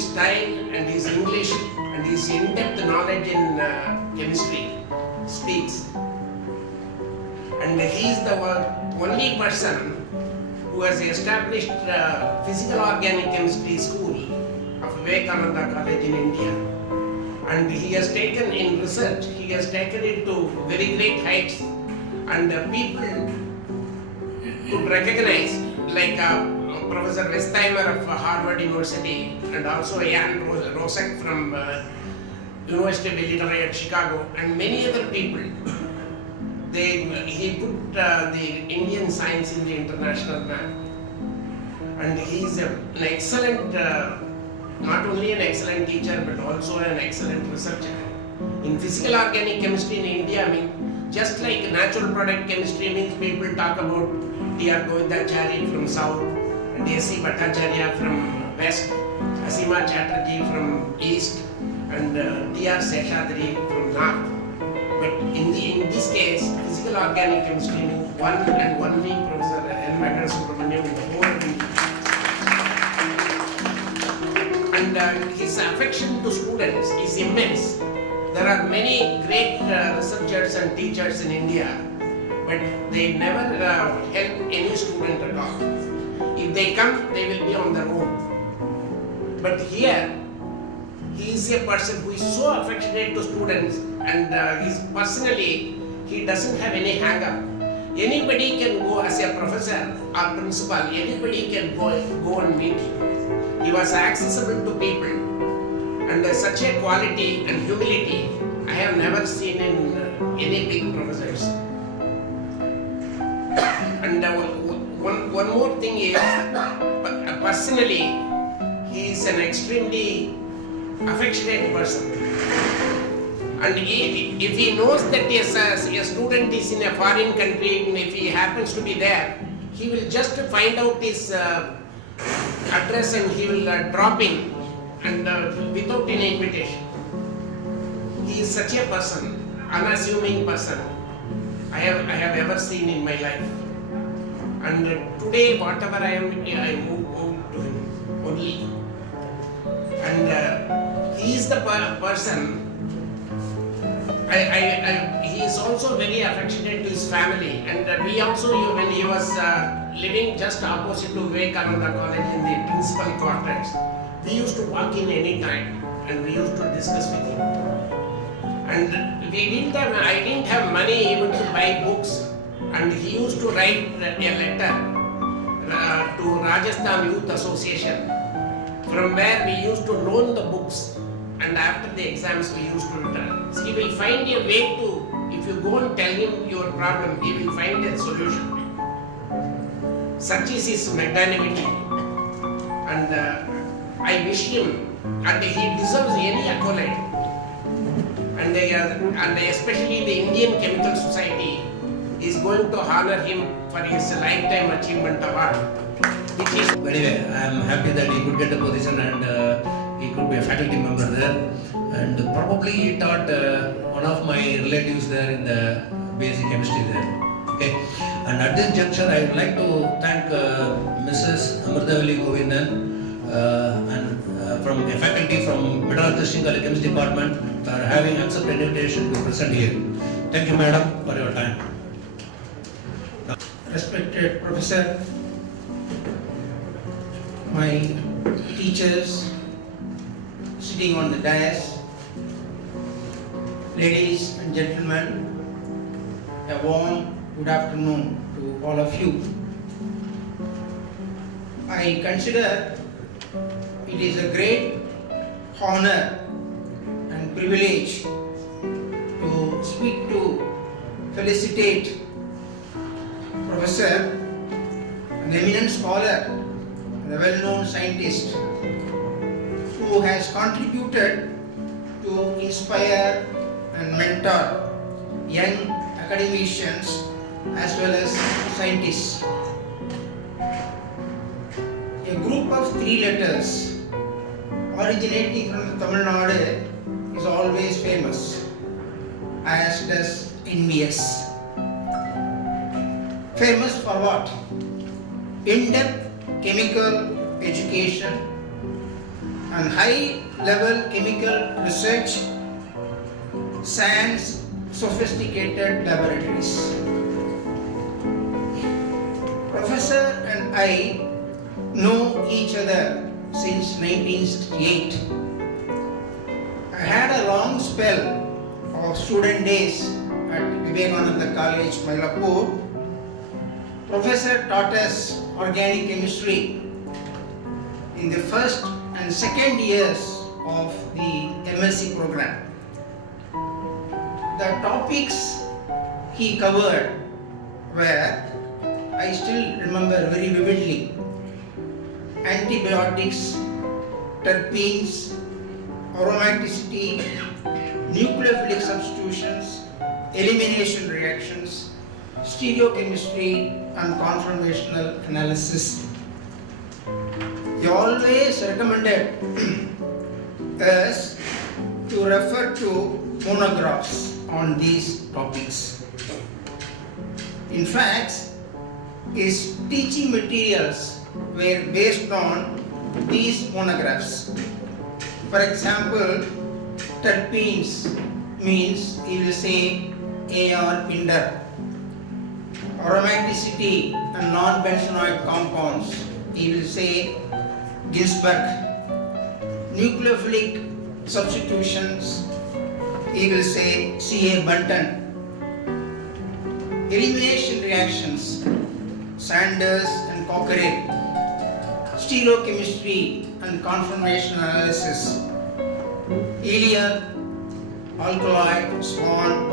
his style and his English and his in-depth knowledge in chemistry speaks. And he is the only person who has established physical organic chemistry school of Vivechem College in India. And he has taken in research, he has taken it to very great heights, and people could recognize, like Professor Westheimer of Harvard University and also Jan Rosek from University of Illinois at Chicago, and many other people. He put the Indian science in the international map. And he is an excellent, not only an excellent teacher, but also an excellent researcher. In physical organic chemistry in India, I mean, just like natural product chemistry means people talk about T.R. Govindachari from south, and A.C. Bhattacharya from west, Asima Chatterjee from east, and T.R. Seshadri from north. But in this case, physical organic chemistry means one and only Professor Venkatasubramanian in the whole region. And his affection to students is immense. There are many great researchers and teachers in India, but they never help any student at all. If they come, they will be on their own. But here, he is a person who is so affectionate to students, and he doesn't have any hang-up. Anybody can go as a professor or principal, anybody can go and meet him. He was accessible to people, and such a quality and humility I have never seen in any big professors. And one more thing is, personally, he is an extremely affectionate person. And if he knows that a student is in a foreign country, and if he happens to be there, he will just find out his address and he will drop in, and without any invitation. He is such a person, unassuming person I have ever seen in my life. And today, whatever I am, I move out to him only. And he is the person. He is also very affectionate to his family, and we also, when he was living just opposite to Vivechem College in the principal quarters, we used to walk in any time and we used to discuss with him. And I didn't have money even to buy books, and he used to write a letter to Rajasthan Youth Association, from where we used to loan the books, and after the exams we used to return. So he will find a way to, if you go and tell him your problem, he will find a solution. Such is his magnanimity, and I wish him, and he deserves any accolade. And especially the Indian Chemical Society is going to honor him for his Lifetime Achievement Award. Anyway, I am happy that he could get a position and he could be a faculty member there. And probably he taught one of my relatives there in the basic chemistry there. Okay. And at this juncture, I would like to thank Mrs. Amritavali Govindan and from a faculty from Madras District College Chemistry Department for having accepted the invitation to present here. Thank you, madam, for your time. Respected Professor, my teachers sitting on the dais, ladies and gentlemen, a warm good afternoon to all of you. I consider it is a great honor and privilege to speak to felicitate Professor, an eminent scholar, and a well-known scientist who has contributed to inspire and mentor young academicians as well as scientists. A group of 3 letters originating from Tamil Nadu is always famous, as does envious. Famous for what? In-depth chemical education, and high-level chemical research, science, sophisticated laboratories. Professor and I know each other since 1968. I had a long spell of student days at Vivechem College, Mylapore. Professor taught us organic chemistry in the first and second years of the MSc program. The topics he covered were, I still remember very vividly, antibiotics, terpenes, aromaticity, nucleophilic substitutions, elimination reactions, stereochemistry, and conformational analysis. He always recommended us to refer to monographs on these topics. In fact, his teaching materials were based on these monographs. For example, terpenes means he will say A.R. Pinder. Aromaticity and non-benzenoid compounds, he will say Ginsberg. Nucleophilic substitutions, he will say C.A. Bunton. Elimination reactions, Sanders and Cochrane. Stereochemistry and conformational analysis, Eliel, Alkaloid, Swan,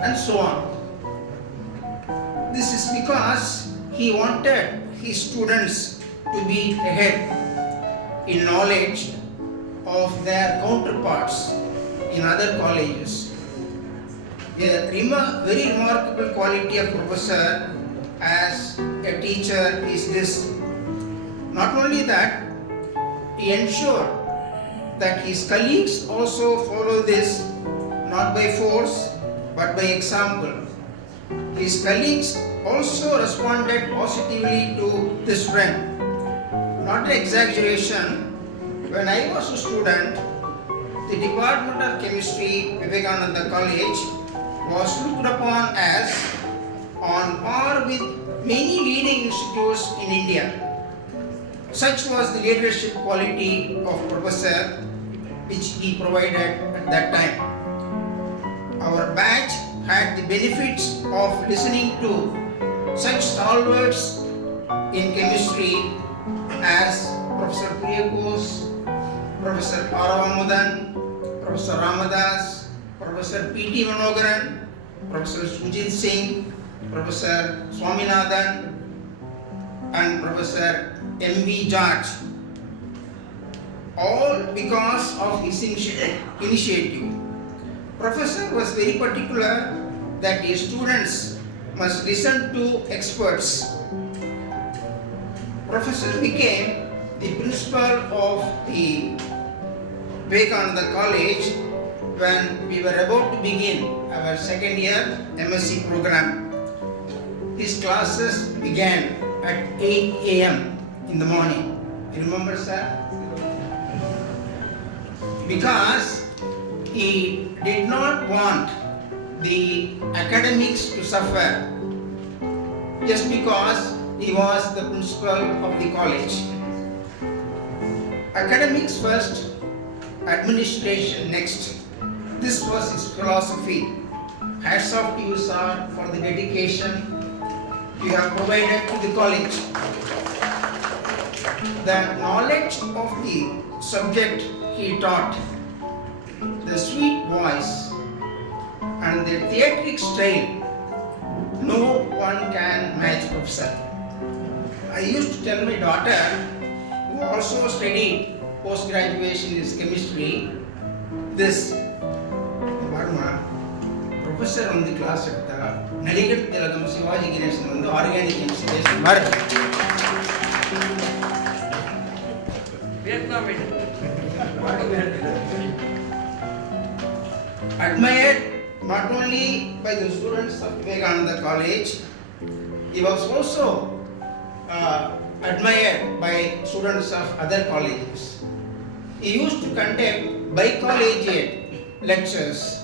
and so on. This is because he wanted his students to be ahead in knowledge of their counterparts in other colleges. A very remarkable quality of professor as a teacher is this. Not only that, he ensured that his colleagues also follow this not by force but by example. His colleagues also responded positively to this trend. Not an exaggeration, when I was a student, the Department of Chemistry, Vivekananda College, was looked upon as on par with many leading institutes in India. Such was the leadership quality of professor which he provided at that time. Our batch had the benefits of listening to such stalwarts in chemistry as Professor Priyakos, Professor Paravamudan, Professor Ramadas, Professor P.T. Manogaran, Professor Sujit Singh, Professor Swaminathan, and Professor M.B. George, all because of his initiative. Professor was very particular that his students must listen to experts. Professor became the principal of the Vivekananda College when we were about to begin our second year MSc program. His classes began at 8 a.m. in the morning. You remember, sir? Because he did not want the academics to suffer just because he was the principal of the college. Academics first, administration next. This was his philosophy. Hats off to you, sir, for the dedication you have provided to the college. The knowledge of the subject he taught, the sweet voice and the theatric style, no one can match Professor. I used to tell my daughter, who also studied post-graduation in chemistry, this, Professor on the class at the Naligat Telagam Sivaji Ganesan on the organic chemistry. Admired not only by the students of Vivekananda College, he was also admired by students of other colleges. he used to conduct bicollegiate lectures,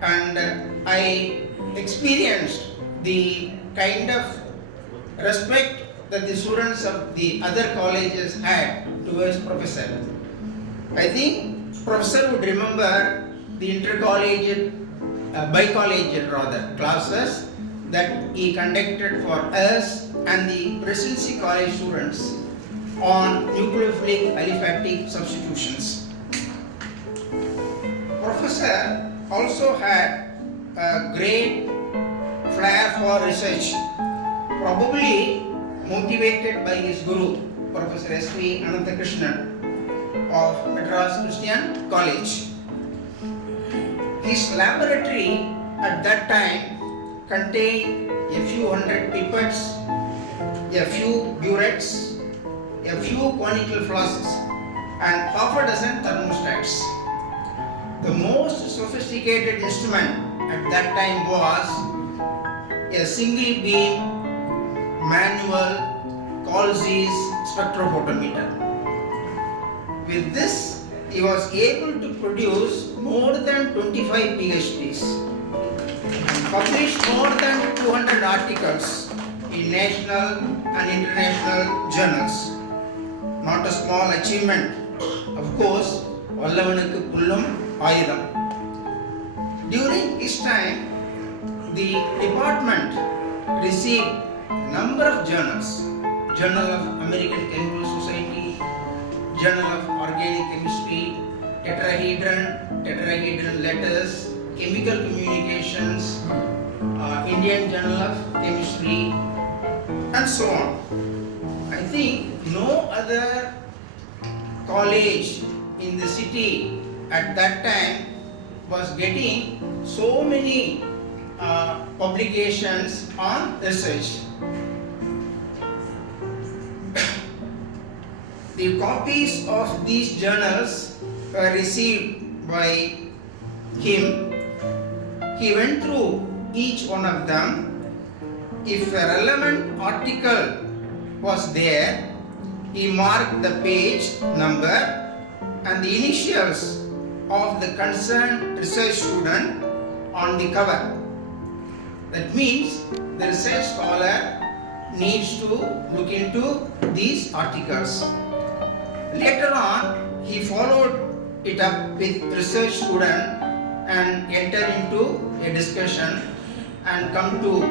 and I experienced the kind of respect that the students of the other colleges had towards professor. I think professor would remember the intercollegiate, bicollegiate rather, classes that he conducted for us and the Presidency College students on nucleophilic aliphatic substitutions. Professor also had a great flair for research, probably motivated by his guru, Professor S.V. Ananthakrishnan of Madras Christian College. His laboratory at that time contained a few hundred pipettes, a few burettes, a few conical flasks, and half a dozen thermostats. The most sophisticated instrument at that time was a single beam manual Colzis spectrophotometer. With this, he was able to produce more than 25 PhDs and publish more than 200 articles in national and international journals. Not a small achievement, of course. Vallavanukku pullum ayudam. During his time, the department received a number of journals: Journal of American Chemical Society, Journal of Organic Chemistry, tetrahedron letters, Chemical Communications, Indian Journal of Chemistry, and so on. I think no other college in the city at that time was getting so many publications on research. The copies of these journals were received by him. He went through each one of them. If a relevant article was there, he marked the page number and the initials of the concerned research student on the cover. That means the research scholar needs to look into these articles. Later on, he followed it up with research student and enter into a discussion and come to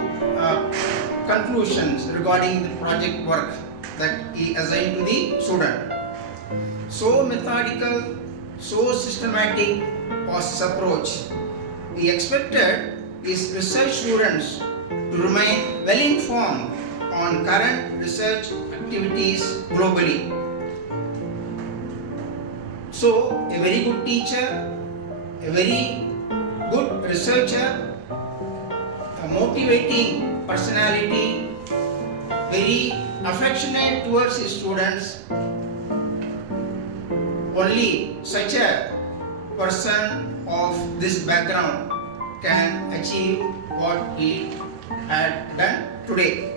conclusions regarding the project work that he assigned to the student. So methodical, so systematic was his approach. He expected his research students to remain well informed on current research activities globally. So, a very good teacher, a very good researcher, a motivating personality, very affectionate towards his students. Only such a person of this background can achieve what he had done today.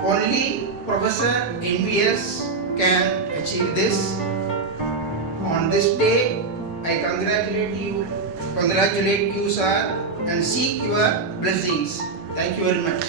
Only Professor NVS can achieve this. On this day, I congratulate you, sir, and seek your blessings. Thank you very much.